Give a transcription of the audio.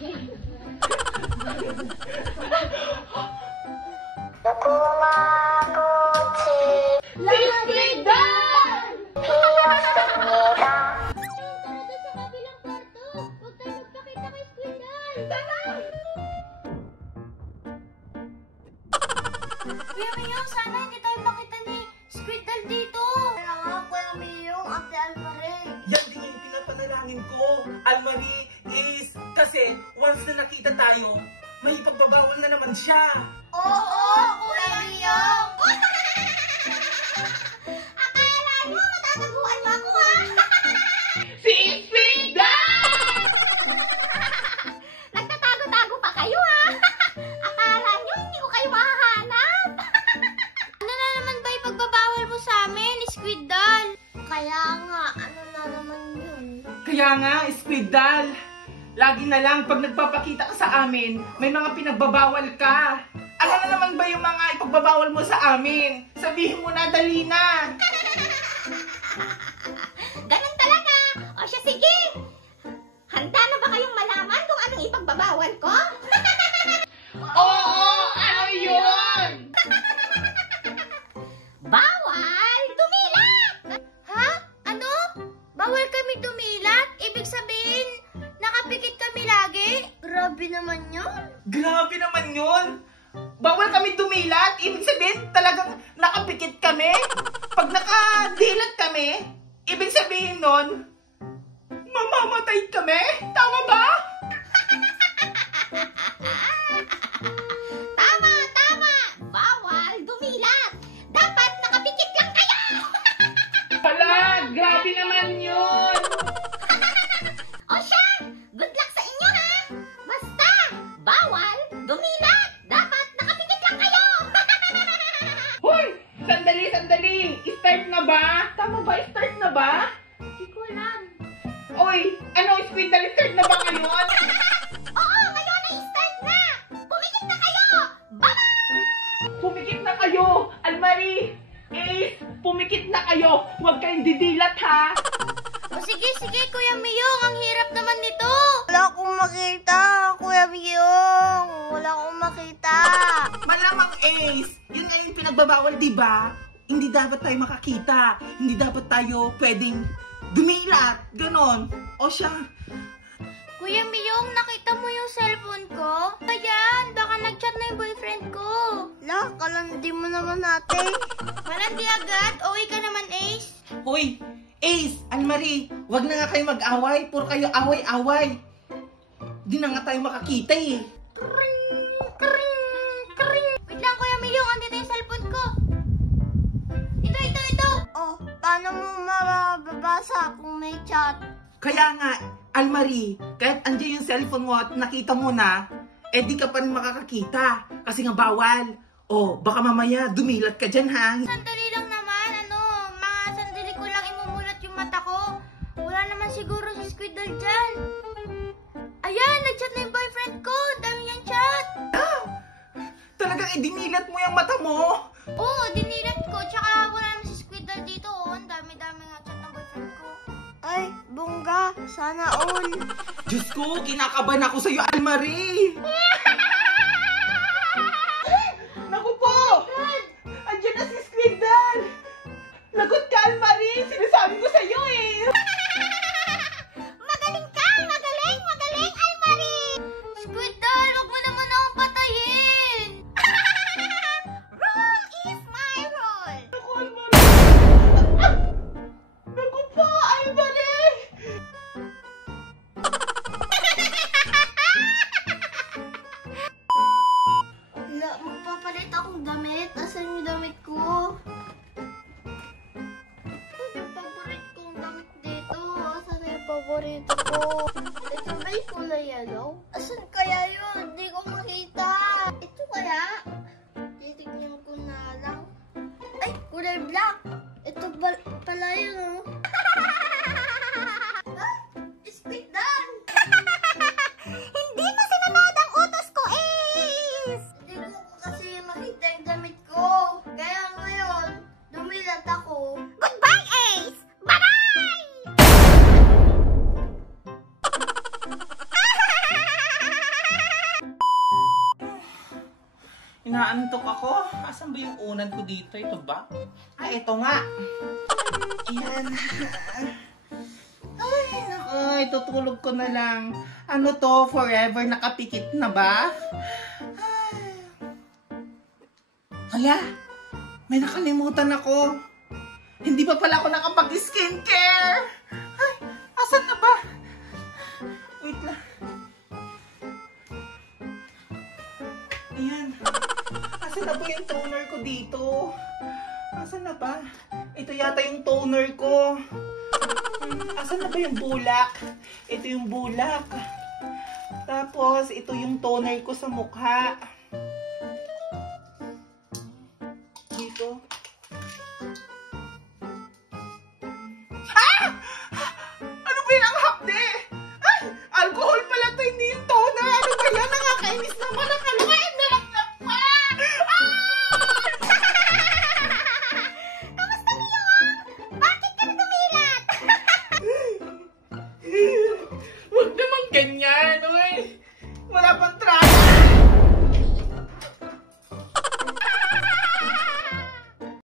Sige. Squidal! Tara sa kabilang kwarto. Huwag tayo magpakita kay Squidal. Tara! Kuya Miyong, sana hindi tayo makita ni Squidal dito. Kaya nga, Kuya Miyong, Ate Almarie. Yan din yung pinapanalangin ko, Almarie, is kasi once na nakita tayo, may ipagbabawal na naman siya. Oo, Kuya Miyong. Akala mo, matataguan mo ako, ha? Si Squidal! Nagtatago-tago pa kayo, ha? Akala nyo, hindi ko kayo mahahanap. Ano na naman ba ipagbabawal mo sa amin, Squidal? Kaya nga, ano na naman yun? Kaya nga, Squidal, lagi na lang pag nagpapakita ka sa amin, may mga pinagbabawal ka. Ano na naman ba yung mga ipagbabawal mo sa amin? Sabihin mo na, dali na. Ganun talaga. O siya, sige. Handa na ba kayong malaman kung anong ipagbabawal ko? Oo, ano yun? Bawal dumilat! Ha? Ano? Bawal kami dumilat? Ibig sabihin, nakapikit kami lagi? Grabe naman yun. Grabe naman yun. Bawal kami dumilat. Ibig sabihin, talagang nakapikit kami. Pag nakadilat kami, ibig sabihin nun, mamamatay kami. Tama ba? Tama, tama! Bawal dumilat! Dapat nakapikit lang kayo! Hala, grabe naman yun. O siya, good luck sa inyo, ha? Basta, bawal dumilat! Dapat nakapikit lang kayo! Hoy, sandali, sandali. Start na ba? Tama ba? Start na ba? Hindi ko alam. Oy, ano, Squidal, start na ba ngayon? Oo, ngayon ay start na! Pumikit na kayo! Bawal! Pumikit na kayo. Almarie, Ace, pumikit na kayo. Huwag kayong didilat, ha? O sige, sige, Kuya Miyong, ang hirap naman nito. Wala akong makita, Kuya Miyong. Wala akong makita. Malamang, Ace, yun nga yung pinagbabawal, di ba? Hindi dapat tayo makakita. Hindi dapat tayo pwedeng dumilat. Ganon. O siya, Kuya Miyong, nakita mo yung cellphone ko? Ayan, baka nag-chat na yung boyfriend ko. La, kalandi mo naman natin. Malandi agad, uwi ka naman, Ace. hoy, Ace, Almarie, wag na nga kayo mag-away. Puro kayo away-away. Di na nga tayo makakita eh. Wait lang, Kuya Miyong, andito yung cellphone ko. Ito. Oh, paano mo mababasa kung may chat? Kaya nga, Almarie, kahit andyan yung cellphone mo at nakita mo na, eh di ka pa rin makakakita. Kasi nga bawal. O, baka mamaya dumilat ka dyan, ha? Sandali lang naman, mga sandali ko lang imumulat yung mata ko. Wala naman siguro si Squidal dyan. Ayan, nag-chat na yung boyfriend ko. Dami niyang chat. Talagang idinilat mo yung mata mo. Oo, dinilat ko. Tsaka wala naman si Squidal dito. Oh. Ang dami-dami nga chat ng boyfriend ko. Ay, bongga, sana all. Diyos ko, kinakabahan ako sa'yo, Almarie. Naku po! Andiyan na si Squidal. Lagot ka, Almarie. Sinasabi ko sa'yo eh. Magaling ka! Magaling, Almarie! Squidal, huwag mo naman akong patayin! Rule is my rule! Naku, Almarie. Naku po, Almarie. inaantok ako. Asan ba yung unan ko dito? Ito ba? Ah, ito nga. Ayan. Ay, naku, itutulog ko na lang. Ano to? Forever nakapikit na ba? Ay. Hala, may nakalimutan ako. Hindi pa pala ako nakapag-skincare. Ay, asan na ba? Wait lang. Ayan. Asan na ba yung toner ko dito? Asan na ba? Ito yata yung toner ko. Asan na ba yung bulak? Ito yung bulak. Tapos, ito yung toner ko sa mukha. Dito. Ah! Ano ba yun ang hapde? Ay! Alcohol pala to, hindi yung toner. Ano ba yan? Nakakainis naman. Nakalain na lang lang pa. Ah! Kamusta niyo? Bakit ka dumilat? Huwag naman ganyan, uy. Wala pang